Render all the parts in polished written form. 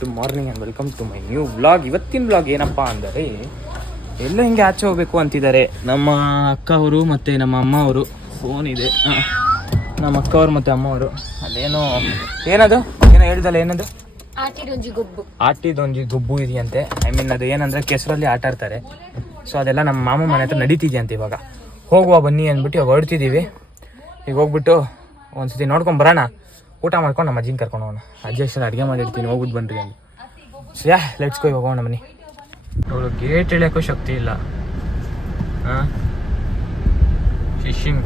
Good morning and welcome to my new vlog. ಇವತ್ತಿನ vlog ಏನಪ್ಪ ಅಂದರೆ ಎಲ್ಲ ಹಿಂಗೆ ಆಚೆ ಹೋಗ್ಬೇಕು ಅಂತಿದ್ದಾರೆ ನಮ್ಮ ಅಕ್ಕ ಅವರು ಮತ್ತು ನಮ್ಮ ಅಮ್ಮ ಅವರು. ಫೋನ್ ಇದೆ ನಮ್ಮ ಅಕ್ಕ ಅವರು ಮತ್ತು ಅಮ್ಮ ಅವರು. ಅದೇನೋ ಏನದು ಏನೋ ಹೇಳ್ದಲ್ಲ, ಏನದು ಆಟಿದೊಂಜಿ ಗೊಬ್ಬು ಇದೆಯಂತೆ. ಐ ಮೀನ್ ಅದು ಏನಂದರೆ ಕೆಸರಲ್ಲಿ ಆಟ ಆಡ್ತಾರೆ. ಸೊ ಅದೆಲ್ಲ ನಮ್ಮ ಮಾಮ ಮನೆ ಹತ್ರ ನಡೀತಿದೆಯಂತೆ. ಇವಾಗ ಹೋಗುವ ಬನ್ನಿ ಅಂದ್ಬಿಟ್ಟು ಇವಾಗ ಹೊರಡ್ತಿದ್ದೀವಿ. ಈಗ ಹೋಗ್ಬಿಟ್ಟು ಒಂದ್ಸತಿ ನೋಡ್ಕೊಂಡು ಬರೋಣ, ಊಟ ಮಾಡ್ಕೊಂಡು ನಮ್ಮ ಅಜ್ಜಿನ ಕರ್ಕೊಂಡು ಹೋಗೋಣ. ಅಜ್ಜಿ ಅಷ್ಟೆಲ್ಲ ಅಡುಗೆ ಮಾಡಿರ್ತೀನಿ, ಹೋಗ್ಬಿಟ್ಟು ಬನ್ನಿರಿ ಅಂತ. ಸೊ ಲೆಟ್ಸ್ ಗೋ, ಹೋಗೋಣ ಬನ್ನಿ. ಅವಳು ಗೇಟ್ ಇಳಿಯೋಕ್ಕೂ ಶಕ್ತಿ ಇಲ್ಲ. ಹಾಂ, ಫಿಶಿಂಗ್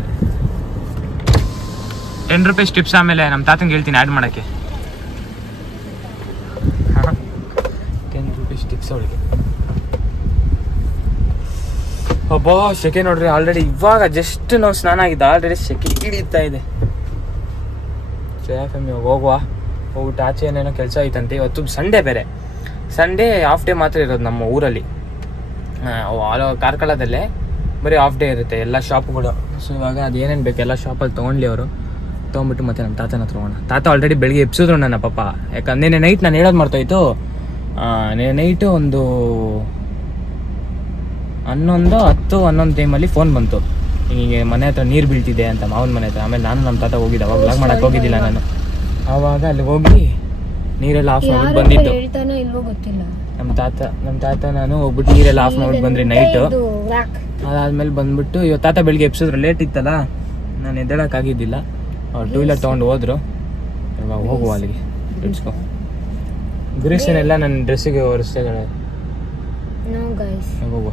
10 ರೂಪೀಸ್ ಟಿಪ್ಸ್. ಆಮೇಲೆ ನಮ್ಮ ತಾತಂಗೆ ಹೇಳ್ತೀನಿ ಆ್ಯಡ್ ಮಾಡೋಕ್ಕೆ. 10 ರೂಪೀಸ್ ಟಿಪ್ಸ್ ಅವಳಿಗೆ. ಒಬ್ಬ ಸೆಕೆ ನೋಡ್ರಿ, ಆಲ್ರೆಡಿ ಇವಾಗ ಜಸ್ಟ್ ನಾವು ಸ್ನಾನ ಆಗಿದ್ದು, ಆಲ್ರೆಡಿ ಸೆಕೆ ಹಿಡಿತಾ ಇದೆ. ಹೋಗುವ, ಹೋಗ್ಬಿಟ್ಟು ಆಚೆ ಏನೇನೋ ಕೆಲಸ ಐತಂತೆ. ಇವತ್ತು ಸಂಡೇ ಬೇರೆ, ಸಂಡೇ ಹಾಫ್ ಡೇ ಮಾತ್ರ ಇರೋದು ನಮ್ಮ ಊರಲ್ಲಿ. ಕಾರ್ಕಳದಲ್ಲೇ ಬರೀ ಹಾಫ್ ಡೇ ಇರುತ್ತೆ ಎಲ್ಲ ಶಾಪ್ಗಳು. ಸೊ ಇವಾಗ ಅದು ಏನೇನು ಬೇಕು ಎಲ್ಲ ಶಾಪಲ್ಲಿ ತೊಗೊಂಡ್ಲಿ ಅವರು. ತೊಗೊಂಬಿಟ್ಟು ಮತ್ತೆ ನಮ್ಮ ತಾತನ ಹತ್ರ ಹೋಗೋಣ. ತಾತ ಆಲ್ರೆಡಿ ಬೆಳಿಗ್ಗೆ ಎಬ್ಸಿದ್ರು ನನ್ನ ಪಾಪ. ಯಾಕಂದ್ರೆ ನೆನ್ನೆ ನೈಟ್ ನಾನು ಹೇಳೋದು ಮಾಡ್ತಾಯಿತ್ತು. ನೆನ್ನೆ ನೈಟು ಒಂದು 11 ಟೈಮಲ್ಲಿ ಫೋನ್ ಬಂತು, ಹಿಂಗೆ ಮನೆ ಹತ್ರ ನೀರು ಬೀಳ್ತಿದೆ ಅಂತ, ಮಾವನ ಮನೆ ಹತ್ರ. ಆಮೇಲೆ ನಾನು ನಮ್ಮ ತಾತ ಹೋಗಿದ್ದೆ, ಅವಾಗ ವ್ಲಾಗ್ ಮಾಡಕ್ಕೆ ಹೋಗಿದ್ದಿಲ್ಲ ನಾನು. ಆವಾಗ ಅಲ್ಲಿ ಹೋಗಿ ನೀರೆಲ್ಲ ಆಫ್ ಮಾಡ್ಬಿಟ್ಟು ಬಂದಿದ್ದು ನಮ್ಮ ತಾತ ನಾನು ಹೋಗ್ಬಿಟ್ಟು ನೀರೆಲ್ಲ ಆಫ್ ಮಾಡ್ಬಿಟ್ಟು ಬಂದ್ರಿ ನೈಟು. ಅದಾದ್ಮೇಲೆ ಬಂದ್ಬಿಟ್ಟು ಇವತ್ತು ತಾತ ಬೆಳಿಗ್ಗೆ ಎಬ್ಸಿದ್ರು, ಲೇಟ್ ಇತ್ತಲ್ಲ, ನಾನು ಎದ್ದೇಳಕ್ಕಾಗಿದ್ದಿಲ್ಲ. ಅವ್ರು 2 ವೀಲರ್ ತೊಗೊಂಡು ಹೋದ್ರು. ಇವಾಗ ಹೋಗುವ ಅಲ್ಲಿಗೆ, ಇಡ್ಸ್ಕೊ. ಗುರೀಶನೆಲ್ಲ ನನ್ನ ಡ್ರೆಸ್ಸಿಗೆ ಒರೆಸ್ತಿದ್ದಾಳೆ. ಹೋಗುವ.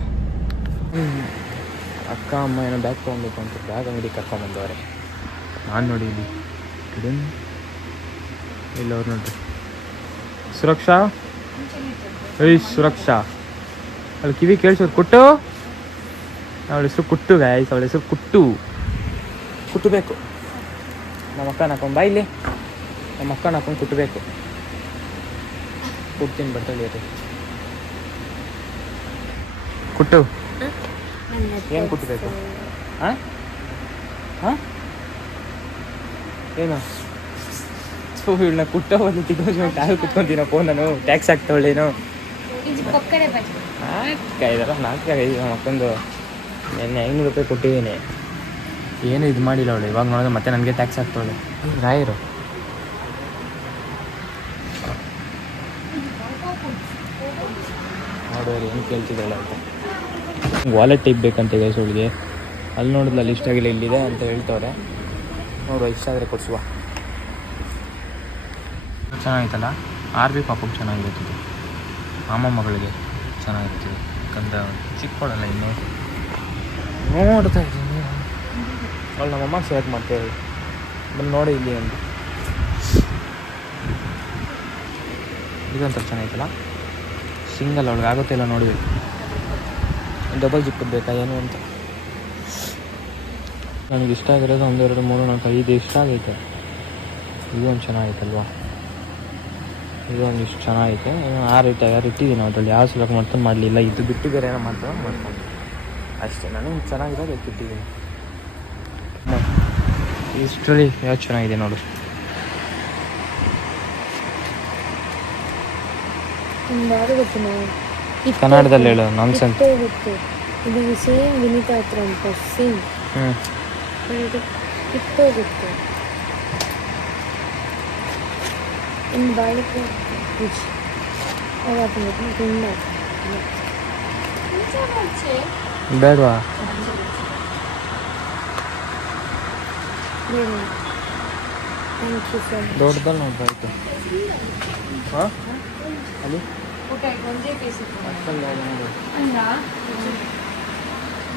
ಅಕ್ಕ ಅಮ್ಮ ಏನೋ ಬ್ಯಾಗ್ ತೊಗೊಬೇಕು ಅಂತ ಬ್ಯಾಗ್ ಅಂಗಡಿ ಕರ್ಕೊಂಬಂದವ್ರೆ. ನಾನು ನೋಡಿ ಇಲ್ಲಿ ಇಲ್ಲ, ಅವ್ರು ನೋಡ್ರಿ, ಸುರಕ್ಷಾ. ಸುರಕ್ಷಾ ಅವಳು ಕಿವಿ ಕೇಳಿಸೋದು ಕುಟ್ಟು. ಅವಳ ಹೆಸರು ಕುಟ್ಟು ಗಾಯ್ಸ್, ಅವಳ ಹೆಸರು ಕುಟ್ಟಬೇಕು. ನಮ್ಮ ಅಕ್ಕನ ಹಾಕೊಂಡು ಬಾ ಇಲ್ಲಿ, ನಮ್ಮ ಅಕ್ಕನ ಹಾಕೊಂಡು ಕುಟ್ಟಬೇಕು. ಕುಟ್ತೀನಿ ಬರ್ತಳಿ ಅದು. ಕುಟ್ಟು ಏನು ಕುಟ್ಟಬೇಕು? ಹಾಂ ಹಾಂ ಏನು ಇವಳನ್ನ ಕುಟ್ಟೋ ಒಂದು ತಿಂಗಳು ಕಾಲು ಕುತ್ಕೊಂತೀನೋ ಫೋನ್. ನಾನು ಟ್ಯಾಕ್ಸ್ ಆಗ್ತಾವಳೇನೋ ಇದೆಲ್ಲ 4 ಮತ್ತೊಂದು ನೆನ್ನೆ 500 ರೂಪಾಯಿ ಕೊಟ್ಟಿದ್ದೀನಿ. ಏನು ಇದು ಮಾಡಿಲ್ಲ ಅವಳು. ಇವಾಗ ನೋಡಿದ್ರೆ ಮತ್ತೆ ನನಗೆ ಟ್ಯಾಕ್ಸ್ ಆಗ್ತಾವಳೆ. ರಾಯರು ನೋಡೋರು ಏನು ಕೇಳ್ತಿದ್ದಾಳೆ ಅಂತ. ವಾಲೆಟ್ ಟೈಪ್ ಬೇಕಂತ ಗೈಸ್ ಅವಳಿಗೆ. ಅಲ್ಲಿ ನೋಡಿದ್ಲ, ಅಲ್ಲಿ ಇಷ್ಟ ಆಗಿಲ್ಲ, ಇಲ್ಲಿದೆ ಅಂತ ಹೇಳ್ತವ್ರೆ. ನೋಡುವ, ಇಷ್ಟ ಆದರೆ ಕೊಡಿಸುವ. ಚೆನ್ನಾಗಿತ್ತಲ್ಲ, RB ಪಾಪಕ್ಕೆ ಚೆನ್ನಾಗಿರುತ್ತದೆ, ಮಾಮ ಮಗಳಿಗೆ ಚೆನ್ನಾಗಿರ್ತೀವಿ. ಯಾಕಂದ್ರೆ ಚಿಕ್ಕವಳಲ್ಲ ಇನ್ನೂ. ನೋಡ್ತಾ ಇದ್ದೀನಿ ಅವಳು ನಮ್ಮಮ್ಮ ಶೇರ್ ಮಾಡ್ತೇವೆ. ಬಂದು ನೋಡಿ ಇಲ್ಲಿ ಅಂತ. ಇದಂತ ಚೆನ್ನಾಗಿತ್ತಲ್ಲ, ಸಿಂಗಲ್ ಅವಳಿಗೆ ಆಗುತ್ತಿಲ್ಲ ನೋಡಬೇಕು. ಡಬಲ್ ಜಿಪ್ಪದು ಬೇಕಾ ಏನು ಅಂತ. ನನಗೆ ಇಷ್ಟ ಆಗಿರೋದು 1, 2, 3, 4, 5 ಇಷ್ಟ ಆಗೈತೆ. ಇದೊಂದು ಚೆನ್ನಾಗೈತಲ್ವಾ, ಇದೊಂದು ಇಷ್ಟು ಚೆನ್ನಾಗೈತೆ. 6 ಇಟ್ಟಿದ್ದೀನಿ. ಅದರಲ್ಲಿ ಯಾವ ಸೆಲೆಕ್ಟ್ ಮಾಡ್ಕೊಂಡು ಮಾಡಲಿಲ್ಲ. ಇದು ಬಿಟ್ಟು ಬೇರೆ ಏನೋ ಮಾಡ್ಕೊಂಡು ಅಷ್ಟೇ. ನನಗೆ ಚೆನ್ನಾಗಿರೋದು ಎತ್ತಿಟ್ಟಿದ್ದೀನಿ. ಇಷ್ಟರಲ್ಲಿ ಯಾವ್ದು ಚೆನ್ನಾಗಿದೆ ನೋಡು. ಕನ್ನಡದಲ್ಲಿ ಹೇಳು, ನಾನ್ಸೆನ್ಸ್. ಇದು ಸೇಮ್ ವಿನಿತಾ ಹತ್ರ ಅಂತ ಸೇಮ್. ಇಟ್ಟೋಗುತ್ತೆ ಇನ್ನು ಬಾಳಿಕೆ ಬೇಡವಾ? ದೊಡ್ಡದಲ್ಲಿ ನೋಡ್ದಾಯ್ತು. ಹಾಂ, ಅಲ್ಲಿ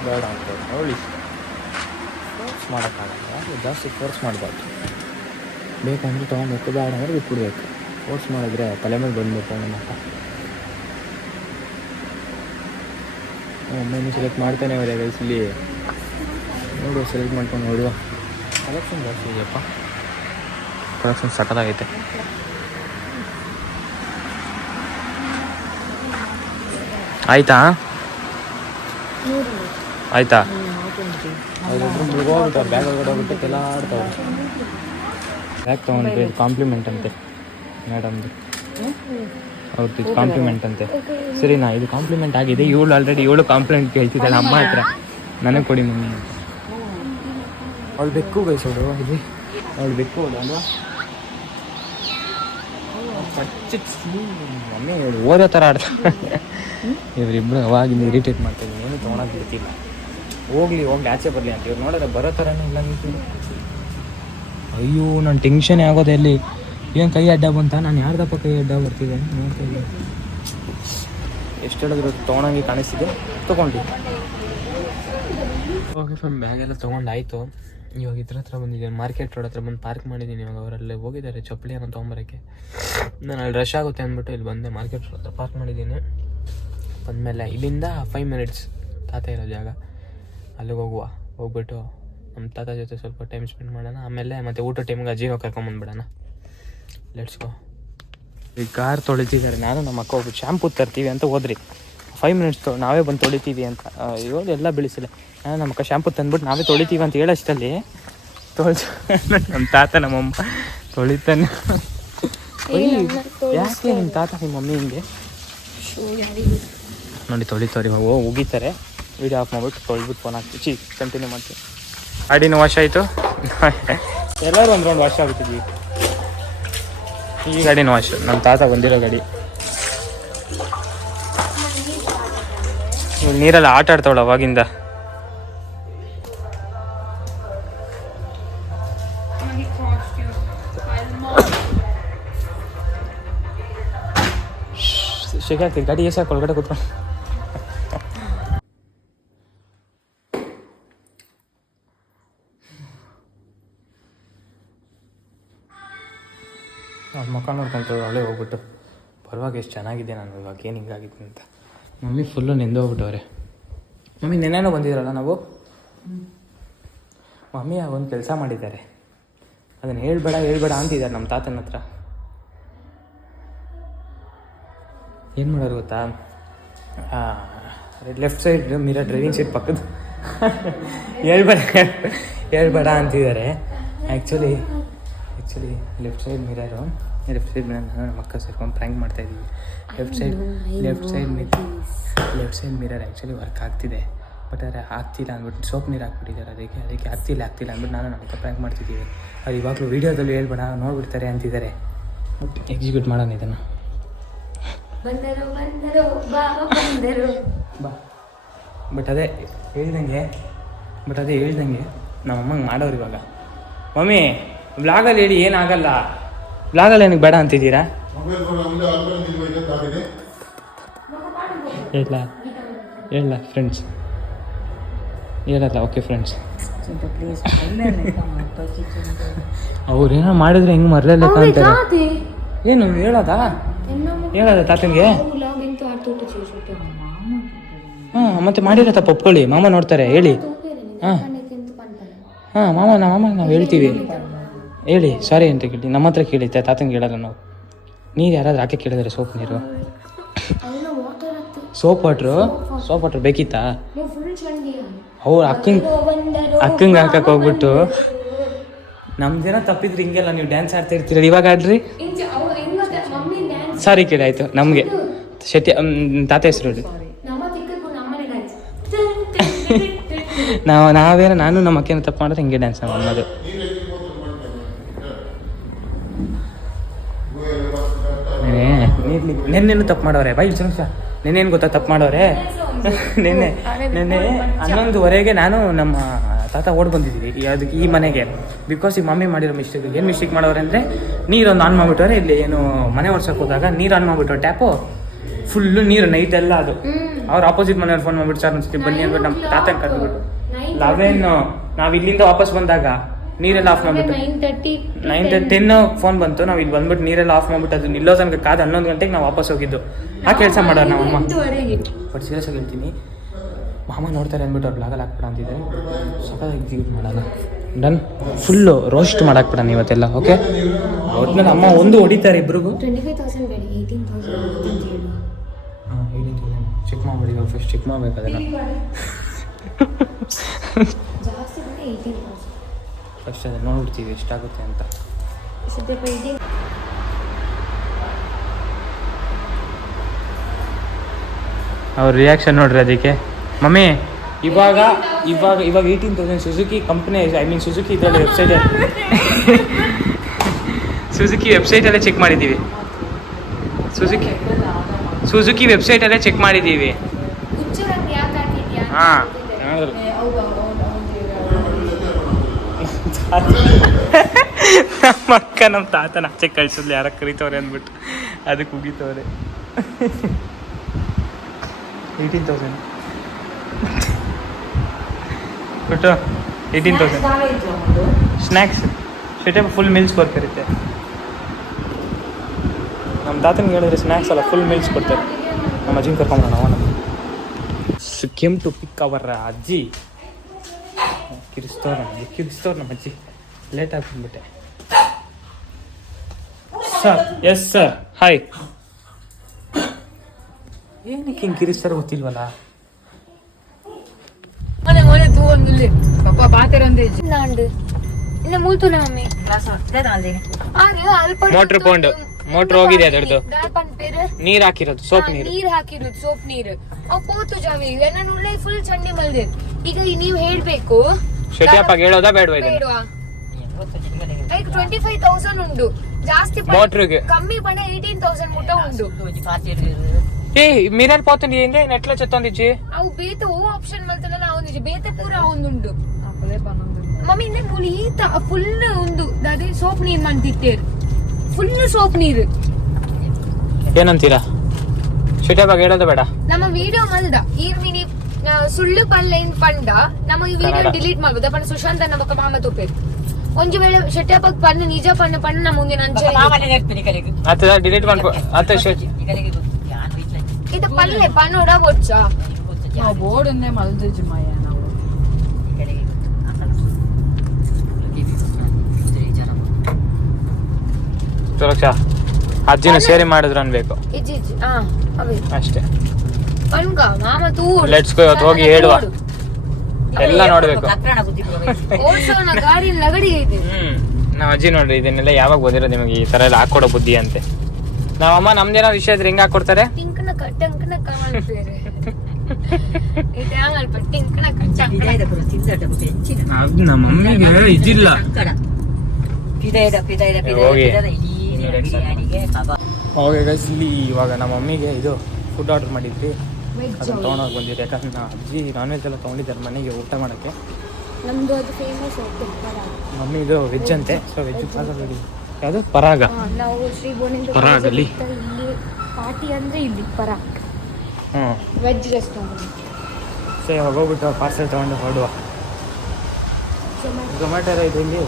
ಬೇಡ ಅಂತ ಅವಳಿ ಫೋರ್ಸ್ ಮಾಡೋಕ್ಕಾಗಲ್ಲ. ಜಾಸ್ತಿ ಫೋರ್ಸ್ ಮಾಡಬಾರ್ದು. ಬೇಕಂದ್ರೆ ತೊಗೊಬೇಕು, ಬೇಡ ಅಂದ್ರೆ ಬಿಟ್ಬಿಡ್ಬೇಕು. ಫೋರ್ಸ್ ಮಾಡಿದ್ರೆ ತಲೆ ಮೇಲೆ ಬಂದ್ಬೇಕು. ನಮ್ಮ ಅಕ್ಕ ಒಮ್ಮೆ ಸೆಲೆಕ್ಟ್ ಮಾಡ್ತಾನೆ ಅವರೇ ಇಲ್ಲಿ ನೋಡುವ. ಸೆಲೆಕ್ಟ್ ಮಾಡ್ಕೊಂಡು ನೋಡುವ. ಕಲೆಕ್ಷನ್ ಜಾಸ್ತಿ ಇದೆಯಪ್ಪ, ಕಲೆಕ್ಷನ್ ಸಕ್ಕತ್ತಾಗೈತೆ. ಆಯ್ತಾ ಆಯ್ತಾ ಬ್ಯಾಗ್ ಒಳಗಡೆ ಹೋಗ್ಬಿಟ್ಟು ಎಲ್ಲ ಆಡ್ತಾವೆ. ಬ್ಯಾಗ್ ತೊಗೊಂಡ್ರಿ, ಕಾಂಪ್ಲಿಮೆಂಟ್ ಅಂತೆ ಮೇಡಮ್ದು. ಹೌದು ಇದು ಕಾಂಪ್ಲಿಮೆಂಟ್ ಅಂತೆ. ಸರಿನಾ, ಇದು ಕಾಂಪ್ಲಿಮೆಂಟ್ ಆಗಿದೆ. ಇವಳು ಆಲ್ರೆಡಿ ಕಾಂಪ್ಲಿಮೆಂಟ್ ಕೇಳ್ತಿದ್ದಾಳೆ ಅಮ್ಮ ಹತ್ರ, ನನಗೆ ಕೊಡಿ ಮಮ್ಮಿ. ಅವಳು ಬೆಕ್ಕು ಬಯಸೋಳು ಇಲ್ಲಿ, ಅವಳು ಬೆಕ್ಕು ಅಲ್ವಾ ಮಮ್ಮಿ ಇವಳು ಓದೋ ಥರ ಆಡ್ತಾರೆ. ಇವರಿಬ್ಬರು ಅವಾಗಿಂದ ಇರಿಟೇಟ್ ಮಾಡ್ತಾಯಿದ್ದೀನಿ, ಏನು ತೊಗೊಳಕ್ಕೆ ಬಿಡ್ತಿಲ್ಲ. ಹೋಗ್ಲಿ ಆಚೆ ಬರಲಿ ಅಂತ. ಇವ್ರು ನೋಡಿದ್ರೆ ಬರೋ ಥರನೇ ಇಲ್ಲ ನಿಂತಿದ್ದು. ಅಯ್ಯೋ ನಾನು ಟೆನ್ಷನ್ ಆಗೋದೆ ಅಲ್ಲಿ. ಏನು ಕೈ ಅಡ್ಡ ಬಂತ, ನಾನು ಯಾರ್ದಪ್ಪ ಕೈ ಅಡ್ಡ ಬರ್ತಿದ್ದೆ ನೋಡ್ತಾ ಇಲ್ಲ. ಎಷ್ಟು ಹೇಳಿದ್ರು ತೊಗೊಳಂಗೆ ಕಾಣಿಸ್ತಿದೆ, ತೊಗೊಂಡು ಓಕೆ ಫ್ರೆಂಡ್. ಬ್ಯಾಗೆಲ್ಲ ತೊಗೊಂಡಾಯ್ತು. ಇವಾಗ ಇದ್ರ ಹತ್ರ ಬಂದಿದ್ದೀನಿ, ಮಾರ್ಕೆಟ್ ರೋಡ್ ಹತ್ರ ಬಂದು ಪಾರ್ಕ್ ಮಾಡಿದ್ದೀನಿ. ಇವಾಗ ಅವರಲ್ಲೇ ಹೋಗಿದ್ದಾರೆ ಚಪ್ಪಲಿ ಏನೋ ತೊಗೊಂಬರೋಕ್ಕೆ. ನಾನು ಅಲ್ಲಿ ರಶ್ ಆಗುತ್ತೆ ಅಂದ್ಬಿಟ್ಟು ಇಲ್ಲಿ ಬಂದೆ, ಮಾರ್ಕೆಟ್ ರೋಡ್ ಹತ್ರ ಪಾರ್ಕ್ ಮಾಡಿದ್ದೀನಿ. ಬಂದಮೇಲೆ ಇಲ್ಲಿಂದ 5 ಮಿನಿಟ್ಸ್ ತಾತ ಇರೋ ಜಾಗ, ಅಲ್ಲಿಗೆ ಹೋಗ್ಬಿಟ್ಟು ನಮ್ಮ ತಾತ ಜೊತೆ ಸ್ವಲ್ಪ ಟೈಮ್ ಸ್ಪೆಂಡ್ ಮಾಡೋಣ. ಆಮೇಲೆ ಮತ್ತು ಊಟ ಟೈಮ್ಗೆ ಅಜ್ಜಿನೋ ಕರ್ಕೊಂಬಂದ್ಬಿಡೋಣ. Let's go. ಈಗ ಕಾರ್ ತೊಳಿತಿದ್ದಾರೆ. ನಾನು ನಮ್ಮ ಅಕ್ಕ ಹೋಗ್ಬಿಟ್ಟು ಶಾಂಪೂ ತರ್ತೀವಿ ಅಂತ ಹೋದ್ರಿ. 5 ಮಿನಿಟ್ಸ್ ನಾವೇ ಬಂದು ತೊಳಿತೀವಿ ಅಂತ. ಇವಾಗ ಎಲ್ಲ ಬೆಳೆಸಿಲ್ಲ. ನಾನು ನಮ್ಮ ಅಕ್ಕ ಶಾಂಪೂ ತಂದ್ಬಿಟ್ಟು ನಾವೇ ತೊಳಿತೀವಿ ಅಂತ ಹೇಳೋಷ್ಟಲ್ಲಿ ತೊಳೆದು ನಮ್ಮ ತಾತ ನಮ್ಮಮ್ಮ ತೊಳಿತಾನೆ. ಯಾಕೆ ನಿಮ್ಮ ತಾತ ನಿಮ್ಮ ಮಮ್ಮಿ ಹಿಂಗೆ ನೋಡಿ ತೊಳಿತವ್ರು. ಇವಾಗ ಹೋಗಿತಾರೆ. ವೀಡಿಯೋ ಆಫ್ ಮಾಡ್ಬಿಟ್ಟು ತೊಳೆದ್ಬಿಟ್ಟು ಫೋನ್ ಹಾಕ್ತೀವಿ. ಕಂಟಿನ್ಯೂ ಮಾಡ್ತೀವಿ. ಗಾಡಿನೂ ವಾಶ್ ಆಯಿತು, ಎಲ್ಲರೂ ಒಂದು ರೌಂಡ್ ವಾಶ್ ಆಗ್ಬಿಟ್ಟಿದ್ವಿ. ಈ ಗಾಡಿನೂ ವಾಶ್, ನಮ್ಮ ತಾತ ಬಂದಿರೋ ಗಾಡಿ. ಇವ್ರು ನೀರೆಲ್ಲ ಆಟ ಆಡ್ತಾವಳ ಅವಾಗಿಂದ. ಶೇಕ್ ಆಗ್ತಿದೆ ಗಾಡಿ ಎಸಾಕ ಒಳಗಡೆ ಕೂತ್ಕೊಂಡು. ಅವ್ರ ಮುಖ ನೋಡ್ಕೊಂತ ಅವಳೇ ಹೋಗ್ಬಿಟ್ಟು ಪರವಾಗಿ ಎಷ್ಟು ಚೆನ್ನಾಗಿದೆ ನಾನು ಇವಾಗ ಏನು ಹಿಂಗಾಗಿತ್ತು ಅಂತ. ಮಮ್ಮಿ ಫುಲ್ಲು ನೆಂದೋಗ್ಬಿಟ್ಟವ್ರೆ. ಮಮ್ಮಿ ನೆನ್ನೆನೋ ಬಂದಿದ್ರಲ್ಲ ನಾವು. ಮಮ್ಮಿ ಒಂದು ಕೆಲಸ ಮಾಡಿದ್ದಾರೆ, ಅದನ್ನು ಹೇಳ್ಬೇಡ ಅಂತಿದ್ದಾರೆ ನಮ್ಮ ತಾತನ ಹತ್ರ. ಏನು ಮಾಡೋರು ಗೊತ್ತಾ, left side mirror driving seat ಪಕ್ಕದ ಹೇಳ್ಬೇಡ ಅಂತಿದ್ದಾರೆ. ಆ್ಯಕ್ಚುಲಿ ಲೆಫ್ಟ್ ಸೈಡ್ ಮಿರರು ನಮ್ಮ ಅಕ್ಕ ಸೇರ್ಕೊಂಡು ಪ್ರ್ಯಾಂಕ್ ಮಾಡ್ತಾಯಿದ್ದೀವಿ. Left side mirror actually work ಆಗ್ತಿದೆ, ಬಟ್ ಆದರೆ ಆಗ್ತಿಲ್ಲ ಅಂದ್ಬಿಟ್ಟು ಸೋಪ್ ನೀರು ಹಾಕ್ಬಿಟ್ಟಿದ್ದಾರೆ. ಅದಕ್ಕೆ ಆಗ್ತಿಲ್ಲ ಅಂದ್ಬಿಟ್ಟು ನಾನು ನಮ್ಮ ಅಕ್ಕ ಪ್ರ್ಯಾಂಕ್ ಮಾಡ್ತಿದ್ದೀವಿ. ಅದು ಇವಾಗಲೂ ವೀಡಿಯೋದಲ್ಲಿ ಹೇಳ್ಬೇಡ ನೋಡ್ಬಿಡ್ತಾರೆ ಅಂತಿದ್ದಾರೆ. ಎಕ್ಸಿಕ್ಯೂಟ್ ಮಾಡೋಣ ಇದನ್ನು. ಬಾ ಬಟ್ ಅದೇ ಹೇಳ್ದಂಗೆ ನಮ್ಮಮ್ಮಂಗೆ ಮಾಡೋರು ಇವಾಗ. ಮಮ್ಮಿ ಬ್ಲಾಗಲ್ಲಿ ಹೇಳಿ ಏನಾಗಲ್ಲ, ಬ್ಲಾಗಲ್ಲಿ ಏನಕ್ಕೆ ಬೇಡ ಅಂತಿದ್ದೀರಾ? ಹೇಳ ಫ್ರೆಂಡ್ಸ್, ಹೇಳಲ್ಲ. ಓಕೆ ಫ್ರೆಂಡ್ಸ್, ಅವ್ರೇನೋ ಮಾಡಿದ್ರೆ ಹೆಂಗೆ ಮರಲೆಕ್ಕ ಅಂತಾರೆ. ಏನು ಹೇಳೋದಾ ತಾತಂಗೆ? ಹಾಂ ಮತ್ತೆ ಮಾಡಿರೋ ತಪ್ಪು ಒಪ್ಕೊಳ್ಳಿ, ಮಾಮ ನೋಡ್ತಾರೆ ಹೇಳಿ. ಹಾಂ ಮಾಮ ನಾವು ಹೇಳ್ತೀವಿ, ಹೇಳಿ ಸಾರಿ ಅಂತ ಕೇಳಿ. ನಮ್ಮ ಹತ್ರ ಕೇಳಿ, ತಾತಂಗೆ ಹೇಳಲ್ಲ ನಾವು. ನೀರು ಯಾರಾದ್ರೂ ಹಾಕಿ ಕೇಳಿದ್ರೆ ಸೋಪ್ ನೀರು, ಸೋಪ್ ವಾಟ್ರು ಬೇಕಿತ್ತಾ? ಅವ್ರು ಅಕ್ಕಂಗೆ ಹಾಕಕ್ಕೆ ಹೋಗ್ಬಿಟ್ಟು ನಮ್ದೇನೋ ತಪ್ಪಿದ್ರೆ ಹಿಂಗೆಲ್ಲ ನೀವು ಡ್ಯಾನ್ಸ್ ಆಡ್ತಾ ಇರ್ತೀರ. ಇವಾಗ ಆಡ್ರಿ. ಸಾರಿ ಕೇಳಿ ಆಯಿತು. ನಮಗೆ ಶೆಟ್ಟಿ ತಾತ ಹೆಸರು ಹೇಳಿ. ನಾವೇನೋ ನಾನು ನಮ್ಮ ಅಕ್ಕೇನೋ ತಪ್ಪು ಮಾಡಿದ್ರೆ ಹಿಂಗೆ ಡ್ಯಾನ್ಸ್ ಮಾಡೋದು. ನೆನ್ನೆನು ತಪ್ಪು ಮಾಡೋರೆ ಬೈ ನಿಮಿಷ. ನೆನ್ನೇನು ಗೊತ್ತಾ ತಪ್ಪು ಮಾಡೋರೆ? ನೆನ್ನೆ 11:30 ನಾನು ನಮ್ಮ ತಾತ ಓಡ್ ಬಂದಿದ್ದೀವಿ ಅದಕ್ಕೆ ಈ ಮನೆಗೆ. ಬಿಕಾಸ್ ಈ ಮಮ್ಮಿ ಮಾಡಿರೋ ಮಿಸ್ಟೇಕ್ ಏನು ಮಿಸ್ಟೇಕ್ ಮಾಡೋರೆ ಅಂದರೆ, ನೀರೊಂದು ಆನ್ ಮಾಡಿಬಿಟ್ಟವ್ರೆ. ಇಲ್ಲಿ ಏನು ಮನೆ ಒರ್ಸಕ್ಕೆ ಹೋದಾಗ ನೀರು ಆನ್ ಮಾಡಿಬಿಟ್ಟು ಟ್ಯಾಪು ಫುಲ್ಲು ನೀರು ನೈಟೆಲ್ಲ. ಅದು ಅವ್ರು ಆಪೋಸಿಟ್ ಮನೆಯವ್ರು ಫೋನ್ ಮಾಡಿಬಿಟ್ಟು ಸರ್ ಅನ್ಸ್ತೀವಿ ಬನ್ನಿ ಅಂದ್ಬಿಟ್ಟು ನಮ್ಮ ತಾತಂಗೆ ಕರೆದ್ಬಿಟ್ಟು 11 ನಾವು ಇಲ್ಲಿಂದ ವಾಪಸ್ ಬಂದಾಗ ನೀರೆಲ್ಲ ಆಫ್ ಮಾಡಿಬಿಟ್ಟು 9:10 ಫೋನ್ ಬಂತು. ನಾವು ಇಲ್ಲಿ ಬಂದ್ಬಿಟ್ಟು ನೀರೆಲ್ಲ ಆಫ್ ಮಾಡಿಬಿಟ್ಟು ಅದು ನಿಲ್ಲೋ ತನಕ ಕಾದು 11 ಗಂಟೆಗೆ ನಾವು ವಾಪಸ್ ಹೋಗಿದ್ದು. ಆ ಕೆಲಸ ಮಾಡೋರು ನಮ್ಮಮ್ಮ. ಬಟ್ ಸೀರಿಯಸ್ ಆಗಿ ಹೇಳ್ತೀನಿ, ಮಾಮ ನೋಡ್ತಾರೆ ಅಂದ್ಬಿಟ್ಟು ಅವ್ರು ಬ್ಲಾಗಲ್ಲಿ ಹಾಕ್ಬಿಡ ಅಂತಿದ್ದಾರೆ. ಸಖತ್ ಎಕ್ಸಿಕ್ಯೂಟ್ ಮಾಡೋಣ. ಡನ್. ಫುಲ್ಲು ರೋಸ್ಟ್ ಮಾಡಾಕ್ಬಿಡೋಣ ಇವತ್ತೆಲ್ಲ. ಓಕೆ, ಒಟ್ಟಿನಲ್ಲಿ ಅಮ್ಮ ಒಂದು ಹೊಡಿತಾರೆ ಇಬ್ರಿಗೂ. 25,000 ಬೇಡ, 18,000 ಹಾಂ 18,000 ಚೆಕ್ ಮಾಡ್ಬಿಡಿ. ಇವಾಗ ಫಸ್ಟ್ ಚೆಕ್ ಮಾಡ್ಬೇಕು ಅದನ್ನು. ಜಾಸ್ತಿ ಬೇಡ, 18,000 ಫಸ್ಟ್ ಅದನ್ನು ನೋಡ್ಬಿಡ್ತೀವಿ ಎಷ್ಟಾಗುತ್ತೆ ಅಂತ. ಸದ್ಯಕ್ಕೆ ಅವ್ರ ರಿಯಾಕ್ಷನ್ ನೋಡ್ರಿ ಅದಕ್ಕೆ. ಮಮ್ಮಿ ಇವಾಗ 18,000 Suzuki company, I mean Suzuki ಇದರಲ್ಲಿ ಸುಜುಕಿ ವೆಬ್ಸೈಟಲ್ಲೇ ಚೆಕ್ ಮಾಡಿದ್ದೀವಿ. ಸುಜುಕಿ ವೆಬ್ಸೈಟಲ್ಲೇ ಚೆಕ್ ಮಾಡಿದ್ದೀವಿ. ಹಾಂ ನಮ್ಮ ಅಕ್ಕ ನಮ್ಮ ತಾತನ ಆಚೆ ಕಳ್ಸಿದ್ಲು, ಯಾರ ಕರಿತವ್ರೆ ಅಂದ್ಬಿಟ್ಟು ಅದಕ್ಕೆ ಉಗಿತವ್ರೆ. 18,000 ಕೊಟ್ಟು 18,000 ಸ್ನ್ಯಾಕ್ಸ್ ಶೆಟಪ್ ಫುಲ್ ಮೀಲ್ಸ್ ಬರ್ತಿರುತ್ತೆ. ನಮ್ಮ ತಾತನಿಗೆ ಹೇಳಿದ್ರೆ ಸ್ನ್ಯಾಕ್ಸ್ ಅಲ್ಲ ಫುಲ್ ಮೀಲ್ಸ್ ಕೊಡ್ತಾರೆ. ನಮ್ಮ ಅಜ್ಜಿನ ಕರ್ಕೊಂಬರೋಣ ನಾವು. ನಮ್ಮ ಕೇಮ್ ಟು ಪಿಕ್ ಅವರ ಅಜ್ಜಿ ಕಿರಿಸ್ತವ್ರು ನಮ್ಮ ಅಜ್ಜಿ. ಲೇಟಾಗಿ ಬಂದ್ಬಿಟ್ಟೆ. Sir yes sir hi. ಏನಕ್ಕೆ ಹಿಂಗೆ ಕಿರಿಸ್ತಾರೆ ಗೊತ್ತಿಲ್ವಲ್ಲ. ಮೋಟ್ರ್ ಪೌಂಡ್ ಮೋಟ್ರ್ ಹೋಗಿದೆ ಅದರದ್ದು. ನೀರ್ ಹಾಕಿರೋದು ಸೋಪ್ ನೀರು ಫುಲ್ ಚಂಡಿ ಮಲ್ದೆ. ಈಗ ನೀವ್ ಹೇಳ್ಬೇಕು ಶೆಟ್ಯಪ್ಪ ಹೇಳೋದಾ ಬೇಡವಾ? ಇದು 25,000 ಉಂಟು ಜಾಸ್ತಿ ಮೋಟ್ರಿಗೆ. ಕಮ್ಮಿ ಪಣ 18,000 ಮುಟ್ಟ ಉಂಟು. ಏ ಮಿರರ್ పోతుంది ఏంది నెట్లో చెత్తంది ఇచ్చి అవు బేత ఓ ఆప్షన్ మల్తన అవుంది బేత పూరా అవుండు మమ్మీ ఇంద ములి ఈత ఫుల్ ఉండు అదే సోಪ್ ನೀರ್ ಮಂತಿತ್ತೇರು ಫುಲ್ ಸೋಪ್ ನೀರು ಏನಂತೀರಾ? ಶೆಟ್ಯಪ್ಪ ಹೇಳೋದು ಬೇಡ. ನಮ್ಮ ವಿಡಿಯೋ ಮಲ್ದ ಈರ್ ಮಿನಿ ಸುಳ್ಳು ಪಲ್ಲೆ ಪಂಡ ನಮ್ಮ ಈ ವಿಡಿಯೋ ಡಿಲೀಟ್ ಮಾಡ್ಬೋದು. ಪಣ ಸುಶಾಂತ್ ನಮ್ಮ ಮಾಮ ತೋಪೇರು ಒಂಜು ವೇಳೆ ಶೆಟ್ಯಪ್ಪ ಪಣ್ಣ ನಿಜ ಪಣ್ಣ ನಮ್ಮ ಮುಂದೆ ನಂಚೆ ಅತ್ತ ಡಿಲೀಟ್ ಮಾಡ್ಕೊ. ಅತ್ತ ಇದು ಪಲ್ಲೆ ಪನ್ನೋಡ ಬೊಚ್ಚ ಬೋರ್ಡ್ ಒಂದೇ ಮಲ್ದು ಮಾಯ ನಾವು ಸುರಕ್ಷಾ ಅಜ್ಜಿನ ಸೇರಿ ಮಾಡಿದ್ರು ಅನ್ಬೇಕು ಅಷ್ಟೇ. ಪಣ್ಗ ಮಾಮ ತೂ ಲೆಟ್ಸ್ ಗೋ ಇವತ್ತು ಹೋಗಿ ಹೇಳುವ ಎಲ್ಲ ನೋಡ್ಬೇಕು. ಗಾಡಿ ಲಗಡಿ ಐತಿ. ನಾವ್ ಅಜ್ಜಿ ನೋಡ್ರಿ ಇದನ್ನೆಲ್ಲ ಯಾವಾಗ ಓದಿರೋದು ನಿಮಗೆ ಈ ತರ ಎಲ್ಲ ಹಾಕೊಡೋ ಬುದ್ಧಿ ಅಂತೆ. ನಾವಮ್ಮ ನಮ್ದೇನೋ ವಿಷಯ ಇದ್ರೆ ಹೆಂಗ್ ಹಾಕೊಡ್ತಾರೆ? ನಮ್ಮ ಮಮ್ಮಿಗೆ ಇದಿಲ್ಲ. ಓಕೆ ಗೈಸ್, ಇಲ್ಲಿ ಇವಾಗ ನಮ್ಮ ಮಮ್ಮಿಗೆ ಇದು ಫುಡ್ ಆರ್ಡರ್ ಮಾಡಿದ್ವಿ, ಅದನ್ನ ತೊಗೊಂಡೋಗಿ ಬಂದಿದ್ವಿ. ಯಾಕಂದ್ರೆ ನಾ ಅಜ್ಜಿ ನಾನ್ ವೆಜ್ ಎಲ್ಲ ತೊಗೊಂಡಿದ್ದಾರೆ ಮನೆಗೆ ಊಟ ಮಾಡೋಕ್ಕೆ. ನಮ್ದು ಅದು ಫೇಮಸ್ ಮಮ್ಮಿ ಇದು ವೆಜ್ ಅಂತೆ, ಸೊ ವೆಜ್ ಯಾವುದು ಪರಾಗ. ನಾವು ಶ್ರೀ ಬೋನಿಂದ ಪರಾಗಲ್ಲಿ ಇಲ್ಲಿ ಪಾರ್ಟಿ ಅಂದ್ರೆ ಇಲ್ಲಿ ಪರಾಗ ವೆಜ್ ರೆಸ್ಟೋರೆಂಟ್. ಸರಿ ಹೋಗ್ಬಿಟ್ಟು ಪಾರ್ಸೆಲ್ ತೊಗೊಂಡು ಹೊರಡುವ. ಝೊಮ್ಯಾಟೊ ಇದೆ ಇಲ್ಲಿ.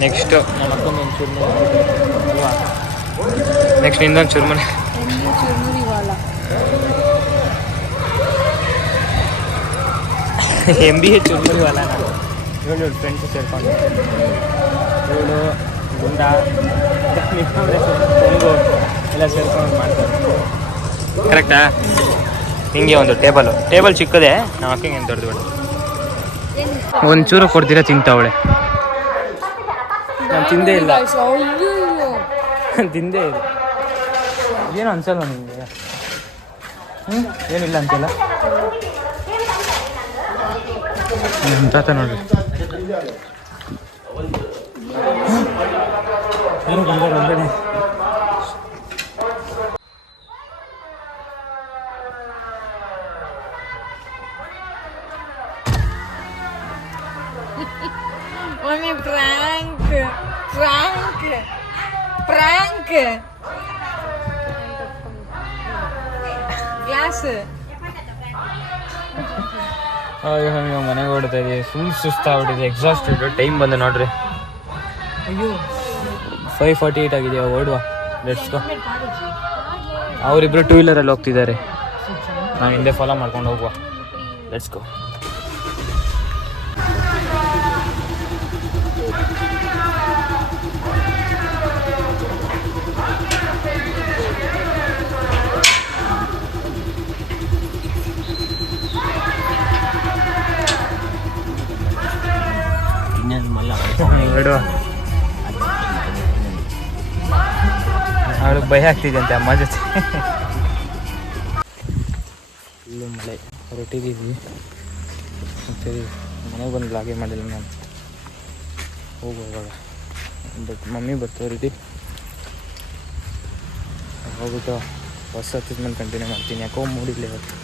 ನೆಕ್ಸ್ಟ್ ನಮ್ಮ ಅಕ್ಕನ ಒಂದು ಚೂರ್ಮುರಿ ಅಲ್ವಾ, ನೆಕ್ಸ್ಟ್ ಇನ್ನೊಂದು ಚೂರ್ಮುರಿ MBA ಚುರ್ಮುರಿ ವಾಲ. ನಾನು ಏಳು ಫ್ರೆಂಡ್ಸು ಸೇರ್ಕೊಂಡು ಇವಳು ಗುಂಡ ಕೊಂಗು ಎಲ್ಲ ಸೇರ್ಕೊಂಡು ಮಾಡ್ತಾರೆ. ಕರೆಕ್ಟಾ? ಹಿಂಗೆ ಒಂದು ಟೇಬಲ್ ಚಿಕ್ಕದೆ, ನಮ್ಮ ಅಕ್ಕಂಗೆ ಏನು ದೊಡ್ಡದು ಬೇಡ. ಒಂಚೂರು ಕೊಡ್ತೀರಾ ತಿಂತಾವಳೆ. ನಾನು ತಿಂದೇ ಇಲ್ಲ ತಿಂದೇ ಇಲ್ಲ. ಏನು ಅನ್ಸಲ್ವ ನಿಮಗೆ? ಏನಿಲ್ಲ ಅಂತೆಲ್ಲ ತಾತ ನೋಡ್ರಿ ಯಾರು ಬಂದಾರ ಹೊರಗಡೆ. ಪ್ರಾಂಕ್ ಗ್ಲಾಸ್ ಮನೆಗೆ ಹೊಡ್ತಾ ಇದೀವಿ. Full ಸುಸ್ತಾಗ್ಬಿಟ್ಟಿದೆ, exhausted. ಟೈಮ್ ಬಂದು ನೋಡ್ರಿ 5:48 ಆಗಿದೆ. ಹೊರಡುವ, ಲೆಟ್ಸ್ ಗೋ. ಅವರಿಬ್ರು 2 ವೀಲರಲ್ಲಿ ಹೋಗ್ತಿದ್ದಾರೆ, ನಾವು ಹಿಂದೆ ಫಾಲೋ ಮಾಡ್ಕೊಂಡು ಹೋಗುವ. Let's go. ಹೊರಡುವ. ಅವಳಿಗೆ ಭಯ ಆಗ್ತಿದೆ ಅಂತೆ ಅಮ್ಮ ಜೊತೆ. ಇಲ್ಲೂ ಮಳೆ ಹೊರಟಿದ್ದೀವಿ. ಸರಿ ಮನೆಗೆ ಬಂದು ಬ್ಲಾಗೇ ಮಾಡಿಲ್ಲ ನಾನು. ಹೋಗುವಾಗ ಬಟ್ ಮಮ್ಮಿ ಬರ್ತಾವ್ರಿ. ಹೋಗ್ಬಿಟ್ಟು ಬಸ್ ಹತ್ತಿದ ಮೇಲೆ ಕಂಟಿನ್ಯೂ ಮಾಡ್ತೀನಿ. ಯಾಕೋ ಮೂಡಿಲ್ಲ ಇವತ್ತು.